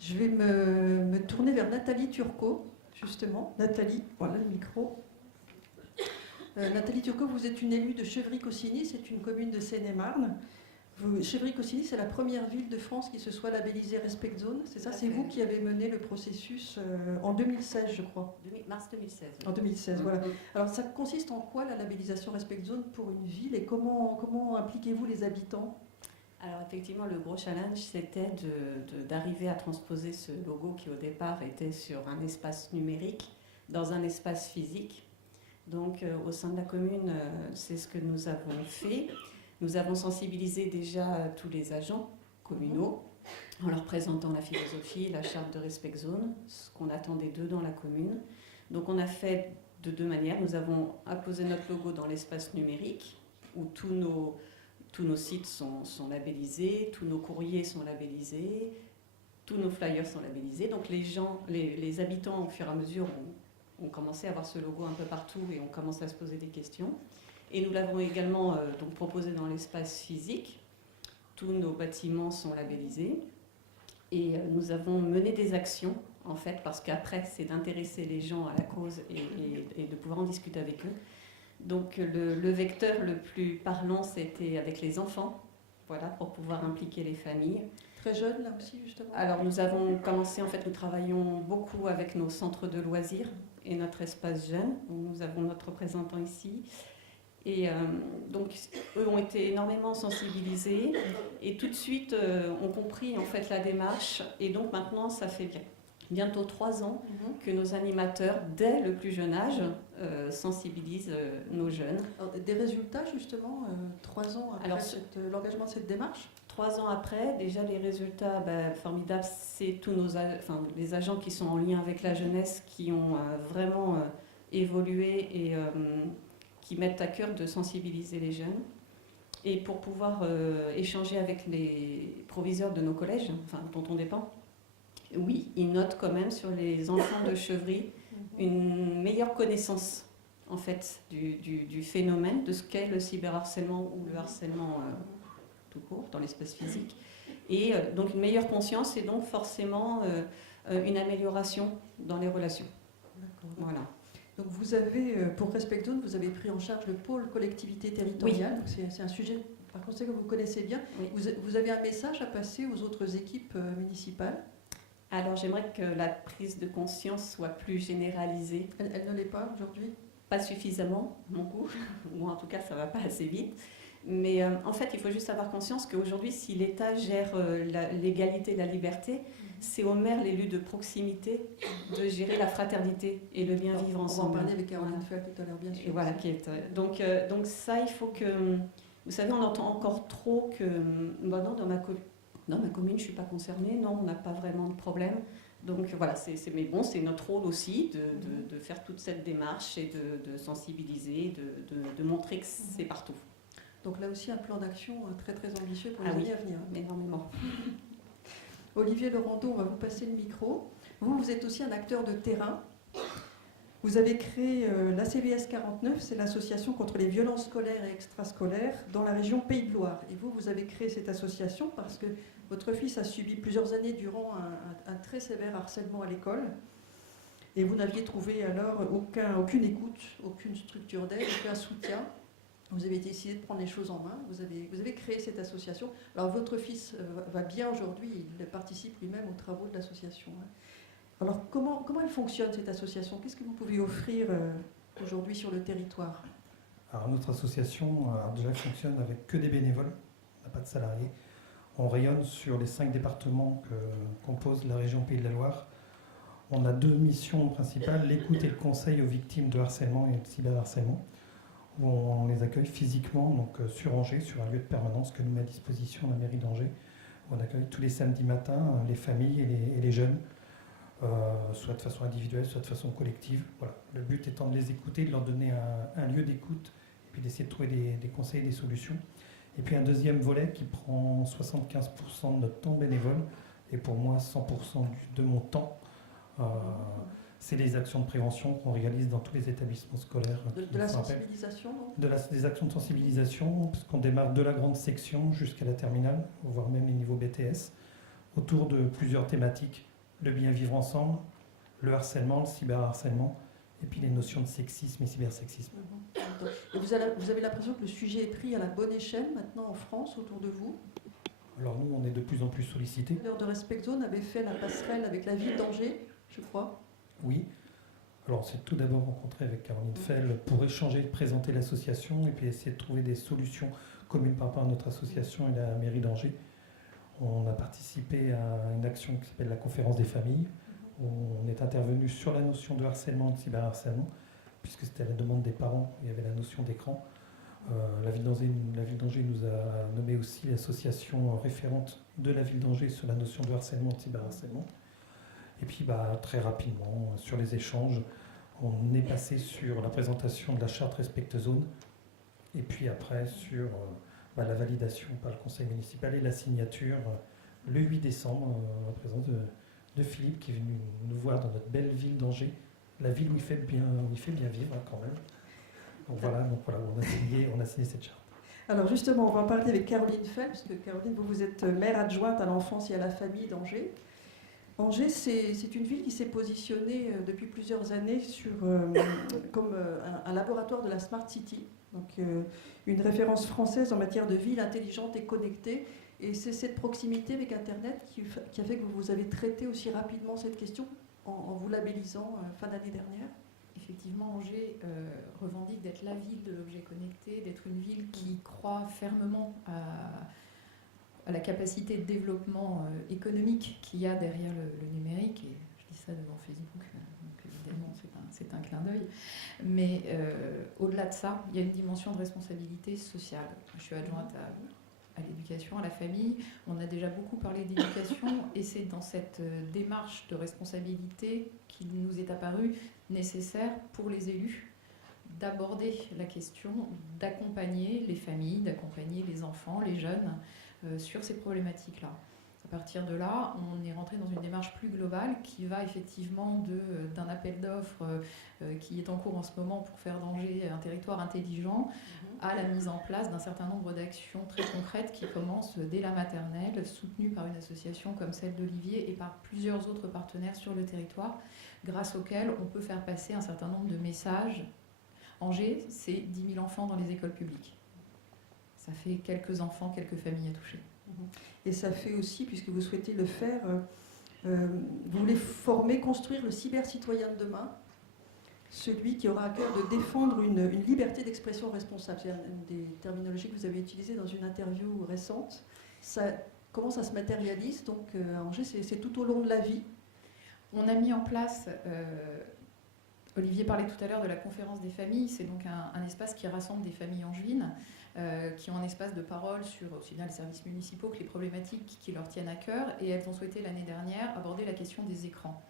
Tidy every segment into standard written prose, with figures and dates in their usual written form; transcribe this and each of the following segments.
Je vais me tourner vers Nathalie Turcot, justement. Nathalie, voilà le micro. Nathalie Turcot, vous êtes une élue de Chevry-Cossigny, c'est une commune de Seine-et-Marne. Chevry-Cossigny, c'est la première ville de France qui se soit labellisée Respect Zone, c'est ça? C'est vous qui avez mené le processus en 2016, je crois. Mars 2016. En 2016, voilà. Alors, ça consiste en quoi la labellisation Respect Zone pour une ville et comment impliquez-vous les habitants? Alors effectivement, le gros challenge, c'était d'arriver à transposer ce logo qui au départ était sur un espace numérique dans un espace physique. Donc au sein de la commune, c'est ce que nous avons fait. Nous avons sensibilisé déjà tous les agents communaux en leur présentant la philosophie, la charte de Respect Zone, ce qu'on attendait d'eux dans la commune. Donc on a fait de deux manières. Nous avons apposé notre logo dans l'espace numérique où tous nos sites sont labellisés, tous nos courriers sont labellisés, tous nos flyers sont labellisés. Donc les habitants, au fur et à mesure, ont commencé à voir ce logo un peu partout et ont commencé à se poser des questions. Et nous l'avons également donc proposé dans l'espace physique. Tous nos bâtiments sont labellisés. Et nous avons mené des actions, en fait, parce qu'après, c'est d'intéresser les gens à la cause et de pouvoir en discuter avec eux. Donc le vecteur le plus parlant, c'était avec les enfants, voilà, pour pouvoir impliquer les familles. Très jeunes, là aussi, justement? Alors nous avons commencé, en fait, nous travaillons beaucoup avec nos centres de loisirs et notre espace jeune. Nous avons notre représentant ici. Et donc eux ont été énormément sensibilisés et tout de suite ont compris, en fait, la démarche. Et donc maintenant, ça fait bientôt 3 ans que nos animateurs, dès le plus jeune âge, sensibilisent nos jeunes. Alors, des résultats, justement, 3 ans après l'engagement de cette démarche? 3 ans après, déjà les résultats formidables, c'est tous les agents qui sont en lien avec la jeunesse qui ont vraiment évolué et qui mettent à cœur de sensibiliser les jeunes. Et pour pouvoir échanger avec les proviseurs de nos collèges, dont on dépend, oui, ils notent quand même sur les enfants de Chevry une meilleure connaissance, en fait, du phénomène, de ce qu'est le cyberharcèlement ou le harcèlement tout court dans l'espace physique. Et donc une meilleure conscience et donc forcément une amélioration dans les relations. D'accord. Voilà. Donc vous avez, pour Respect Zone, vous avez pris en charge le pôle collectivité territoriale. Oui. C'est un sujet, par conséquent, que vous connaissez bien. Oui. Vous avez un message à passer aux autres équipes municipales? Alors j'aimerais que la prise de conscience soit plus généralisée. Elle ne l'est pas aujourd'hui? Pas suffisamment, mon goût. Moi en tout cas, ça ne va pas assez vite. Mais en fait, il faut juste avoir conscience qu'aujourd'hui, si l'État gère l'égalité et la liberté, c'est au maire, l'élu de proximité, de gérer la fraternité et le bien vivre ensemble. On va en parler avec Caroline Feuille tout à l'heure, bien sûr. Et voilà, donc ça, il faut que... Vous savez, on entend encore trop que... Bah non, dans ma commune, je ne suis pas concernée. Non, on n'a pas vraiment de problème. Donc voilà, mais bon, c'est notre rôle aussi de faire toute cette démarche et de sensibiliser, de montrer que c'est partout. Donc là aussi, un plan d'action très très ambitieux pour les années à venir. Énormément. Olivier Laurando, on va vous passer le micro. Vous êtes aussi un acteur de terrain. Vous avez créé l'ACVS 49, c'est l'association contre les violences scolaires et extrascolaires dans la région Pays de Loire. Et vous avez créé cette association parce que votre fils a subi plusieurs années durant un très sévère harcèlement à l'école. Et vous n'aviez trouvé alors aucune écoute, aucune structure d'aide, aucun soutien. Vous avez décidé de prendre les choses en main, vous avez créé cette association. Alors votre fils va bien aujourd'hui, il participe lui-même aux travaux de l'association. Alors comment elle fonctionne cette association? Qu'est-ce que vous pouvez offrir aujourd'hui sur le territoire? Alors notre association déjà fonctionne avec que des bénévoles, on n'a pas de salariés. On rayonne sur les 5 départements que compose la région Pays de la Loire. On a 2 missions principales, l'écoute et le conseil aux victimes de harcèlement et de cyberharcèlement. On les accueille physiquement donc sur Angers, sur un lieu de permanence que nous met à disposition la mairie d'Angers. On accueille tous les samedis matins les familles et les jeunes, soit de façon individuelle, soit de façon collective. Voilà. Le but étant de les écouter, de leur donner un lieu d'écoute et puis d'essayer de trouver des conseils et des solutions. Et puis un deuxième volet qui prend 75% de notre temps bénévole et pour moi 100% de mon temps. C'est les actions de prévention qu'on réalise dans tous les établissements scolaires. De la sensibilisation, non? Des actions de sensibilisation, parce qu'on démarre de la grande section jusqu'à la terminale, voire même les niveaux BTS, autour de plusieurs thématiques, le bien vivre ensemble, le harcèlement, le cyberharcèlement, et puis les notions de sexisme et cybersexisme. Et vous avez l'impression que le sujet est pris à la bonne échelle maintenant en France autour de vous? Alors nous, on est de plus en plus sollicités. L'heure de Respect Zone avait fait la passerelle avec la ville d'Angers, je crois. Oui. Alors on s'est tout d'abord rencontré avec Caroline Fell pour échanger, présenter l'association et puis essayer de trouver des solutions communes par rapport à notre association et la mairie d'Angers. On a participé à une action qui s'appelle la conférence des familles, où on est intervenu sur la notion de harcèlement, de cyberharcèlement, puisque c'était à la demande des parents, il y avait la notion d'écran. La ville d'Angers nous a nommé aussi l'association référente de la ville d'Angers sur la notion de harcèlement, de cyberharcèlement. Et puis très rapidement, sur les échanges, on est passé sur la présentation de la charte Respect Zone, et puis après sur la validation par le conseil municipal et la signature le 8 décembre, en présence de Philippe qui est venu nous voir dans notre belle ville d'Angers, la ville où il fait bien vivre quand même. Donc voilà, on a signé cette charte. Alors justement, on va en parler avec Caroline Fell, parce que Caroline, vous êtes maire adjointe à l'enfance et à la famille d'Angers. Angers, c'est une ville qui s'est positionnée depuis plusieurs années comme un laboratoire de la Smart City, donc une référence française en matière de ville intelligente et connectée. Et c'est cette proximité avec Internet qui a fait que vous avez traité aussi rapidement cette question en vous labellisant fin d'année dernière. Effectivement, Angers revendique d'être la ville de l'objet connecté, d'être une ville qui croit fermement à la capacité de développement économique qu'il y a derrière le numérique. Et je dis ça devant Facebook, donc évidemment c'est un clin d'œil. Mais au-delà de ça, il y a une dimension de responsabilité sociale. Je suis adjointe à l'éducation, à la famille. On a déjà beaucoup parlé d'éducation et c'est dans cette démarche de responsabilité qu'il nous est apparu nécessaire pour les élus d'aborder la question, d'accompagner les familles, d'accompagner les enfants, les jeunes sur ces problématiques-là. À partir de là, on est rentré dans une démarche plus globale qui va effectivement d'un appel d'offres qui est en cours en ce moment pour faire d'Angers un territoire intelligent à la mise en place d'un certain nombre d'actions très concrètes qui commencent dès la maternelle, soutenues par une association comme celle d'Olivier et par plusieurs autres partenaires sur le territoire, grâce auxquels on peut faire passer un certain nombre de messages. Angers, c'est 10 000 enfants dans les écoles publiques. Ça fait quelques enfants, quelques familles à toucher. Et ça fait aussi, puisque vous souhaitez le faire, vous voulez former, construire le cyber-citoyen de demain, celui qui aura à cœur de défendre une liberté d'expression responsable. C'est une des terminologies que vous avez utilisées dans une interview récente. Comment ça se matérialise? Donc, à Angers, c'est tout au long de la vie. On a mis en place, Olivier parlait tout à l'heure de la conférence des familles, c'est donc un espace qui rassemble des familles angevines, qui ont un espace de parole sur aussi bien les services municipaux que les problématiques qui leur tiennent à cœur, et elles ont souhaité l'année dernière aborder la question des écrans.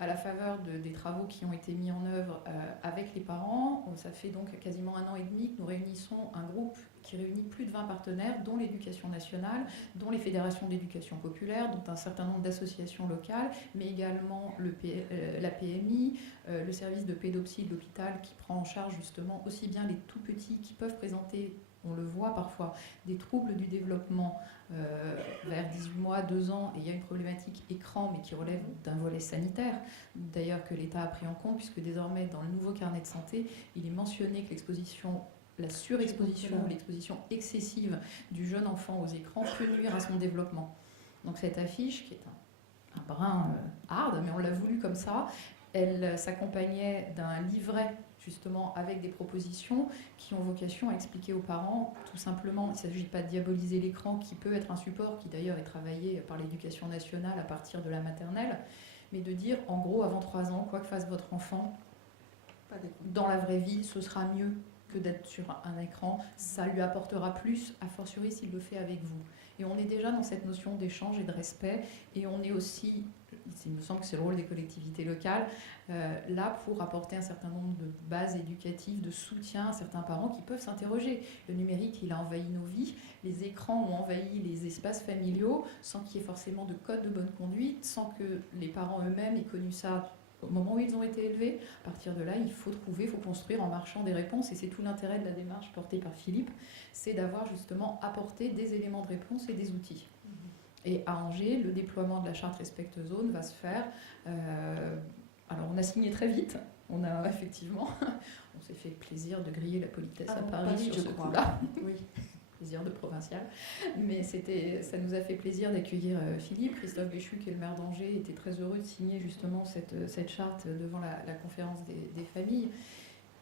À la faveur des travaux qui ont été mis en œuvre avec les parents, ça fait donc quasiment 1 an et demi que nous réunissons un groupe qui réunit plus de 20 partenaires, dont l'Éducation nationale, dont les fédérations d'éducation populaire, dont un certain nombre d'associations locales, mais également la PMI, le service de pédopsie de l'hôpital qui prend en charge justement aussi bien les tout petits qui peuvent présenter, on le voit parfois, des troubles du développement vers 18 mois, 2 ans, et il y a une problématique écran, mais qui relève d'un volet sanitaire, d'ailleurs que l'État a pris en compte, puisque désormais dans le nouveau carnet de santé, il est mentionné que la surexposition ou l'exposition excessive du jeune enfant aux écrans peut nuire à son développement. Donc cette affiche, qui est un brin hard, mais on l'a voulu comme ça, elle s'accompagnait d'un livret justement avec des propositions qui ont vocation à expliquer aux parents, tout simplement, il ne s'agit pas de diaboliser l'écran qui peut être un support, qui d'ailleurs est travaillé par l'Éducation nationale à partir de la maternelle, mais de dire en gros avant 3 ans, quoi que fasse votre enfant, dans la vraie vie, ce sera mieux que d'être sur un écran, ça lui apportera plus, a fortiori s'il le fait avec vous. Et on est déjà dans cette notion d'échange et de respect, et on est aussi, il me semble que c'est le rôle des collectivités locales, là pour apporter un certain nombre de bases éducatives, de soutien à certains parents qui peuvent s'interroger. Le numérique, il a envahi nos vies, les écrans ont envahi les espaces familiaux, sans qu'il y ait forcément de code de bonne conduite, sans que les parents eux-mêmes aient connu ça au moment où ils ont été élevés. À partir de là, il faut construire en marchant des réponses, et c'est tout l'intérêt de la démarche portée par Philippe, c'est d'avoir justement apporté des éléments de réponse et des outils. Et à Angers, le déploiement de la charte Respecte Zone va se faire. Alors, on a signé très vite. On a effectivement, on s'est fait plaisir de griller la politesse à Paris sur ce coup-là. Oui. Plaisir de provincial. Mais ça nous a fait plaisir d'accueillir Philippe. Christophe Béchu, qui est le maire d'Angers, était très heureux de signer justement cette charte devant la conférence des familles.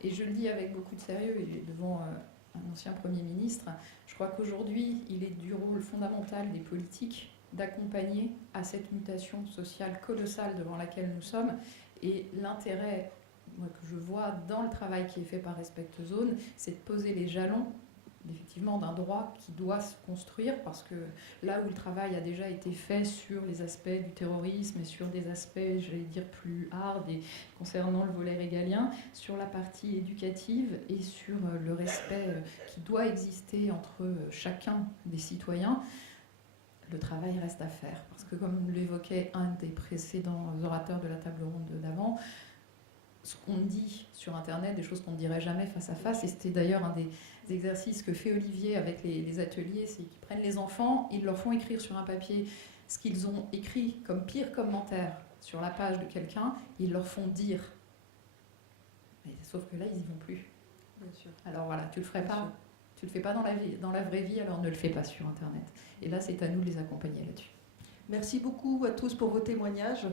Et je le dis avec beaucoup de sérieux, et devant un ancien Premier ministre, je crois qu'aujourd'hui, il est du rôle fondamental des politiques d'accompagner à cette mutation sociale colossale devant laquelle nous sommes. Et l'intérêt que je vois dans le travail qui est fait par Respecte Zone, c'est de poser les jalons effectivement d'un droit qui doit se construire, parce que là où le travail a déjà été fait sur les aspects du terrorisme et sur des aspects, j'allais dire, plus hard et concernant le volet régalien, sur la partie éducative et sur le respect qui doit exister entre chacun des citoyens, le travail reste à faire. Parce que comme l'évoquait un des précédents orateurs de la table ronde d'avant, ce qu'on dit sur Internet, des choses qu'on ne dirait jamais face à face, et c'était d'ailleurs un des exercices que fait Olivier avec les ateliers, c'est qu'ils prennent les enfants, ils leur font écrire sur un papier ce qu'ils ont écrit comme pire commentaire sur la page de quelqu'un, ils leur font dire. Mais, sauf que là, ils n'y vont plus. Bien sûr. Alors voilà, tu le ferais Bien pas. sûr. Tu le fais pas dans la vraie vie, alors ne le fais pas sur Internet. Et là, c'est à nous de les accompagner là-dessus. Merci beaucoup à tous pour vos témoignages.